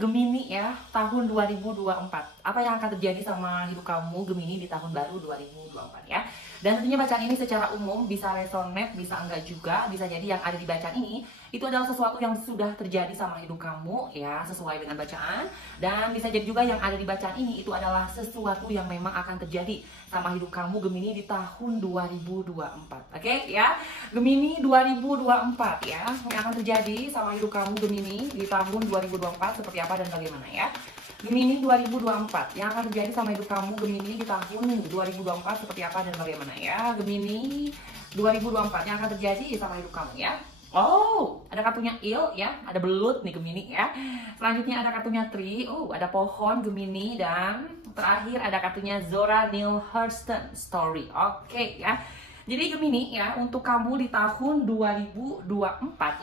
Gemini ya, tahun 2024. Apa yang akan terjadi sama hidup kamu Gemini di tahun baru 2024 ya. Dan tentunya bacaan ini secara umum bisa resonate, bisa enggak juga, bisa jadi yang ada di bacaan ini itu adalah sesuatu yang sudah terjadi sama hidup kamu ya, sesuai dengan bacaan. Dan bisa jadi juga yang ada di bacaan ini itu adalah sesuatu yang memang akan terjadi sama hidup kamu Gemini di tahun 2024. Oke ya, Gemini 2024 ya, yang akan terjadi sama hidup kamu Gemini di tahun 2024 seperti apa dan bagaimana ya. Gemini 2024 yang akan terjadi sama hidup kamu Gemini di tahun 2024 seperti apa dan bagaimana ya. Gemini 2024 yang akan terjadi sama hidup kamu ya. Oh, ada kartunya eel ya, ada belut nih Gemini ya. Selanjutnya ada kartunya tree, ada pohon Gemini, dan terakhir ada kartunya Zora Neale Hurston Story. Oke ya. Jadi Gemini ya, untuk kamu di tahun 2024,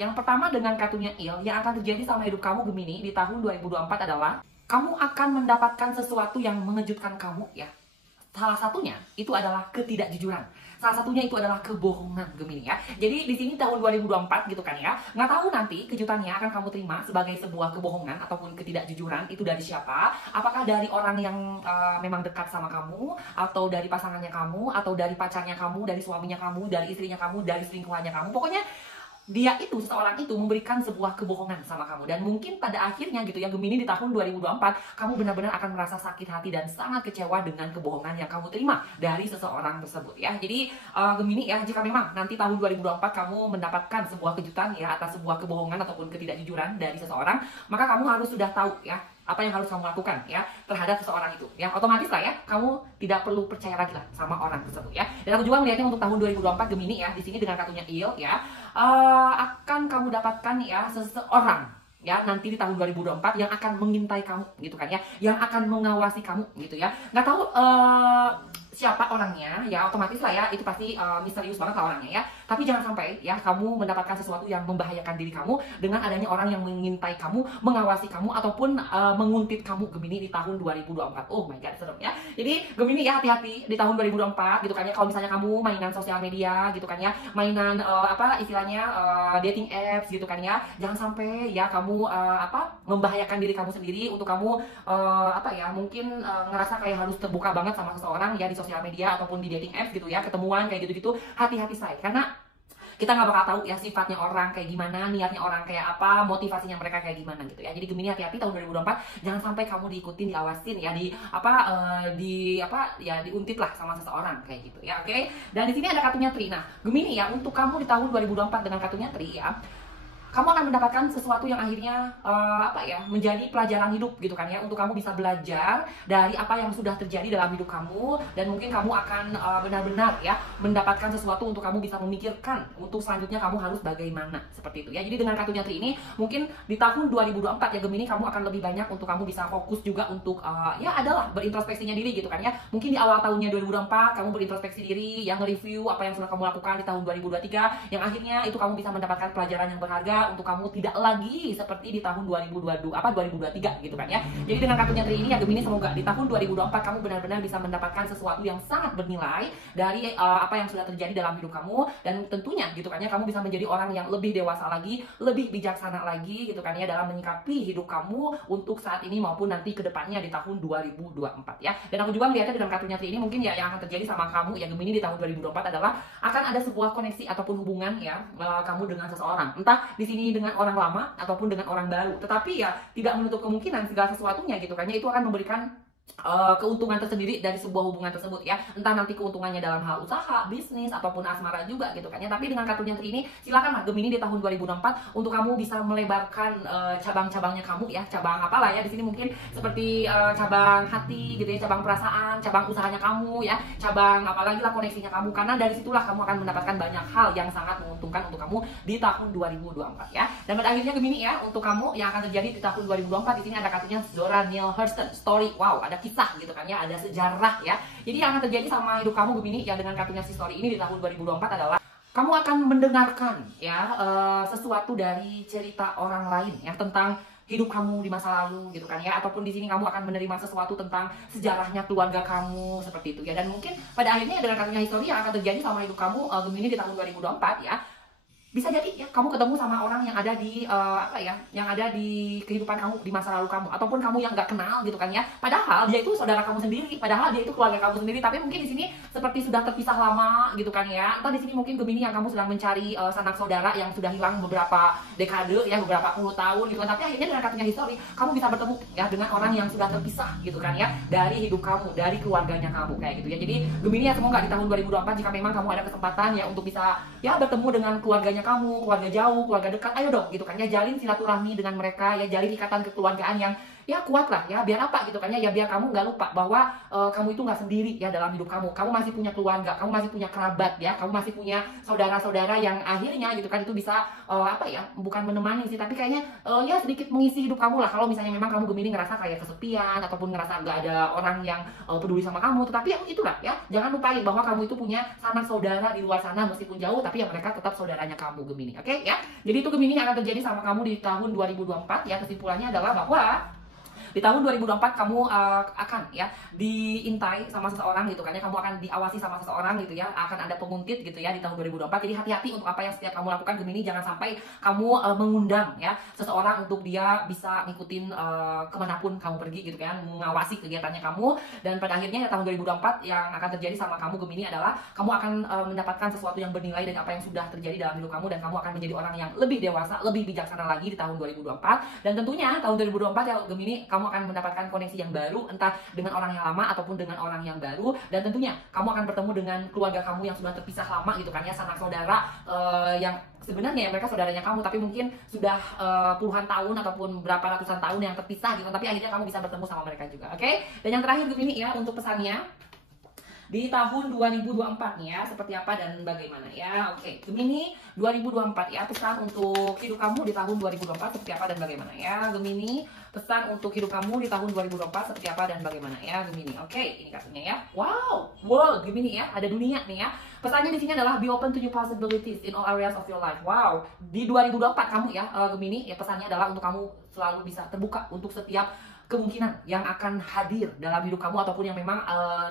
yang pertama dengan kartunya eel yang akan terjadi sama hidup kamu Gemini di tahun 2024 adalah kamu akan mendapatkan sesuatu yang mengejutkan kamu ya. Salah satunya itu adalah ketidakjujuran. Salah satunya itu adalah kebohongan Gemini ya. Jadi di sini tahun 2024 gitu kan ya. Nggak tahu nanti kejutannya akan kamu terima sebagai sebuah kebohongan ataupun ketidakjujuran itu dari siapa? Apakah dari orang yang memang dekat sama kamu, atau dari pasangannya kamu, atau dari pacarnya kamu, dari suaminya kamu, dari istrinya kamu, dari selingkuhannya kamu. Pokoknya dia itu, seseorang itu memberikan sebuah kebohongan sama kamu. Dan mungkin pada akhirnya gitu ya Gemini di tahun 2024 kamu benar-benar akan merasa sakit hati dan sangat kecewa dengan kebohongan yang kamu terima dari seseorang tersebut ya. Jadi Gemini ya, jika memang nanti tahun 2024 kamu mendapatkan sebuah kejutan ya atas sebuah kebohongan ataupun ketidakjujuran dari seseorang, maka kamu harus sudah tahu ya apa yang harus kamu lakukan ya terhadap seseorang itu ya. Otomatis lah ya, kamu tidak perlu percaya lagi lah sama orang tersebut ya. Dan aku juga melihatnya untuk tahun 2024 Gemini ya, di sini dengan kartunya eel ya, akan kamu dapatkan ya seseorang ya nanti di tahun 2024 yang akan mengintai kamu gitu kan ya, yang akan mengawasi kamu gitu ya. Nggak tahu siapa orangnya ya, otomatis lah ya itu pasti misterius banget lah orangnya ya. Tapi jangan sampai ya kamu mendapatkan sesuatu yang membahayakan diri kamu dengan adanya orang yang mengintai kamu, mengawasi kamu, ataupun menguntit kamu Gemini di tahun 2024. Oh my god, serem ya. Jadi Gemini ya, hati-hati di tahun 2024 gitu kan ya. Kalau misalnya kamu mainan sosial media gitu kan ya, mainan apa istilahnya dating apps gitu kan ya, jangan sampai ya kamu membahayakan diri kamu sendiri untuk kamu mungkin ngerasa kayak harus terbuka banget sama seseorang ya di sosial media ataupun di dating apps gitu ya, ketemuan kayak gitu-gitu. Hati-hati say, karena kita nggak bakal tahu ya sifatnya orang kayak gimana, niatnya orang kayak apa, motivasinya mereka kayak gimana gitu ya. Jadi Gemini hati-hati tahun 2024, jangan sampai kamu diikutin, diawasin ya, diuntit lah sama seseorang kayak gitu ya. Oke. Dan di sini ada kartunya Tree. Nah, Gemini ya, untuk kamu di tahun 2024 dengan kartunya Tree ya, kamu akan mendapatkan sesuatu yang akhirnya menjadi pelajaran hidup gitu kan ya, untuk kamu bisa belajar dari apa yang sudah terjadi dalam hidup kamu, dan mungkin kamu akan benar-benar ya mendapatkan sesuatu untuk kamu bisa memikirkan untuk selanjutnya kamu harus bagaimana, seperti itu ya. Jadi dengan kartunya Tri ini mungkin di tahun 2024 ya Gemini, kamu akan lebih banyak untuk kamu bisa fokus juga untuk adalah berintrospeksinya diri gitu kan ya. Mungkin di awal tahunnya 2024 kamu berintrospeksi diri, yang nge-review apa yang sudah kamu lakukan di tahun 2023, yang akhirnya itu kamu bisa mendapatkan pelajaran yang berharga untuk kamu tidak lagi seperti di tahun 2023 gitu kan ya. Jadi dengan kartunya Tri ini ya Gemini, semoga di tahun 2024 kamu benar-benar bisa mendapatkan sesuatu yang sangat bernilai dari apa yang sudah terjadi dalam hidup kamu, dan tentunya gitu kan ya kamu bisa menjadi orang yang lebih dewasa lagi, lebih bijaksana lagi gitu kan ya dalam menyikapi hidup kamu untuk saat ini maupun nanti ke depannya di tahun 2024 ya. Dan aku juga melihatnya dengan kartunya Tri ini mungkin ya yang akan terjadi sama kamu ya Gemini di tahun 2024 adalah akan ada sebuah koneksi ataupun hubungan ya kamu dengan seseorang, entah di sini dengan orang lama ataupun dengan orang baru, tetapi ya tidak menutup kemungkinan segala sesuatunya gitu kan ya, itu akan memberikan keuntungan tersendiri dari sebuah hubungan tersebut ya, entah nanti keuntungannya dalam hal usaha, bisnis, ataupun asmara juga gitu kan ya. Tapi dengan kartunya Tri ini silakanlah Gemini di tahun 2024 untuk kamu bisa melebarkan cabang-cabangnya kamu ya, cabang apalah ya di sini mungkin seperti cabang hati gitu ya, cabang perasaan, cabang usahanya kamu ya, cabang apalagi lah koneksinya kamu, karena dari situlah kamu akan mendapatkan banyak hal yang sangat menguntungkan untuk kamu di tahun 2024 ya. Dan pada akhirnya Gemini ya, untuk kamu yang akan terjadi di tahun 2024 di sini ada kartunya Zora Neale Hurston Story. Wow, ada kisah gitu kan ya, ada sejarah ya. Jadi yang akan terjadi sama hidup kamu Gemini ya dengan kartunya si story ini di tahun 2024 adalah kamu akan mendengarkan ya sesuatu dari cerita orang lain ya tentang hidup kamu di masa lalu gitu kan ya, ataupun di sini kamu akan menerima sesuatu tentang sejarahnya keluarga kamu seperti itu ya. Dan mungkin pada akhirnya dengan kartunya history yang akan terjadi sama hidup kamu Gemini di tahun 2024 ya, bisa jadi ya kamu ketemu sama orang yang ada di yang ada di kehidupan kamu di masa lalu kamu, ataupun kamu yang nggak kenal gitu kan ya, padahal dia itu saudara kamu sendiri, padahal dia itu keluarga kamu sendiri, tapi mungkin di sini seperti sudah terpisah lama gitu kan ya. Entah di sini mungkin Gemini yang kamu sedang mencari sanak saudara yang sudah hilang beberapa dekade ya, beberapa puluh tahun gitu kan, tapi akhirnya dengan kartunya history kamu bisa bertemu ya dengan orang yang sudah terpisah gitu kan ya, dari hidup kamu, dari keluarganya kamu kayak gitu ya. Jadi Gemini ya, semoga di tahun 2024 jika memang kamu ada kesempatan ya untuk bisa ya bertemu dengan keluarganya kamu, keluarga jauh, keluarga dekat, ayo dong gitu kan ya, jalin silaturahmi dengan mereka ya, jalin ikatan kekeluargaan yang ya kuat lah ya, biar apa gitu kan ya, biar kamu nggak lupa bahwa kamu itu nggak sendiri ya dalam hidup kamu masih punya keluarga, kamu masih punya kerabat ya, kamu masih punya saudara-saudara yang akhirnya gitu kan itu bisa bukan menemani sih, tapi kayaknya ya sedikit mengisi hidup kamu lah, kalau misalnya memang kamu Gemini ngerasa kayak kesepian ataupun ngerasa nggak ada orang yang peduli sama kamu. Tetapi ya itulah ya, jangan lupain bahwa kamu itu punya sanak saudara di luar sana meskipun jauh, tapi ya mereka tetap saudaranya kamu Gemini, oke ya. Jadi itu Gemini yang akan terjadi sama kamu di tahun 2024 ya. Kesimpulannya adalah bahwa di tahun 2024 kamu akan ya diintai sama seseorang gitu kan ya, kamu akan diawasi sama seseorang gitu ya, akan ada penguntit gitu ya di tahun 2024. Jadi hati-hati untuk apa yang setiap kamu lakukan Gemini, jangan sampai kamu mengundang ya seseorang untuk dia bisa ngikutin kemanapun kamu pergi gitu kan, mengawasi kegiatannya kamu. Dan pada akhirnya ya tahun 2024 yang akan terjadi sama kamu Gemini adalah kamu akan mendapatkan sesuatu yang bernilai dari apa yang sudah terjadi dalam hidup kamu, dan kamu akan menjadi orang yang lebih dewasa, lebih bijaksana lagi di tahun 2024. Dan tentunya tahun 2024 ya Gemini, kamu akan mendapatkan koneksi yang baru, entah dengan orang yang lama ataupun dengan orang yang baru. Dan tentunya kamu akan bertemu dengan keluarga kamu yang sudah terpisah lama gitu kan ya, sanak saudara yang sebenarnya mereka saudaranya kamu, tapi mungkin sudah puluhan tahun ataupun berapa ratusan tahun yang terpisah gitu, tapi akhirnya kamu bisa bertemu sama mereka juga, oke? Dan yang terakhir Gemini ya, untuk pesannya di tahun 2024 nih ya, seperti apa dan bagaimana ya. Oke, Gemini 2024 ya, pesan untuk hidup kamu di tahun 2024 seperti apa dan bagaimana ya. Gemini, pesan untuk hidup kamu di tahun 2024 seperti apa dan bagaimana ya Gemini. Oke, ini kartunya ya. Wow, world Gemini ya, ada dunia nih ya. Pesannya di sini adalah be open to new possibilities in all areas of your life. Wow, di 2024 kamu ya Gemini ya, pesannya adalah untuk kamu selalu bisa terbuka untuk setiap kemungkinan yang akan hadir dalam hidup kamu ataupun yang memang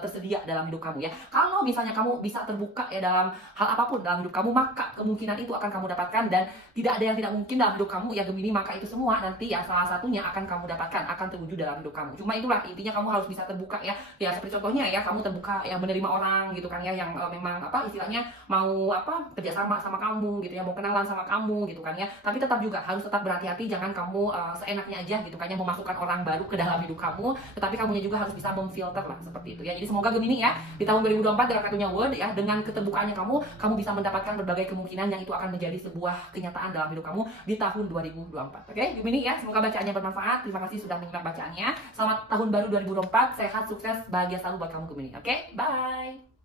tersedia dalam hidup kamu ya. Kalau misalnya kamu bisa terbuka ya dalam hal apapun dalam hidup kamu, maka kemungkinan itu akan kamu dapatkan, dan tidak ada yang tidak mungkin dalam hidup kamu ya Gemini. Maka itu semua nanti ya salah satunya akan kamu dapatkan, akan terwujud dalam hidup kamu. Cuma itulah intinya, kamu harus bisa terbuka ya. Ya seperti contohnya ya, kamu terbuka ya menerima orang gitu kan ya, yang memang istilahnya mau kerjasama sama kamu gitu ya, mau kenalan sama kamu gitu kan ya. Tapi tetap juga harus tetap berhati-hati, jangan kamu seenaknya aja gitu kan ya memasukkan orang baru ke dalam hidup kamu, tetapi kamunya juga harus bisa memfilter lah seperti itu ya. Jadi semoga Gemini ya di tahun 2024 dengan kartunya World ya, dengan keterbukaannya kamu bisa mendapatkan berbagai kemungkinan yang itu akan menjadi sebuah kenyataan dalam hidup kamu di tahun 2024. Oke, Gemini ya, semoga bacaannya bermanfaat. Terima kasih sudah menyimak bacaannya. Selamat tahun baru 2024, sehat, sukses, bahagia selalu buat kamu Gemini. Oke, bye.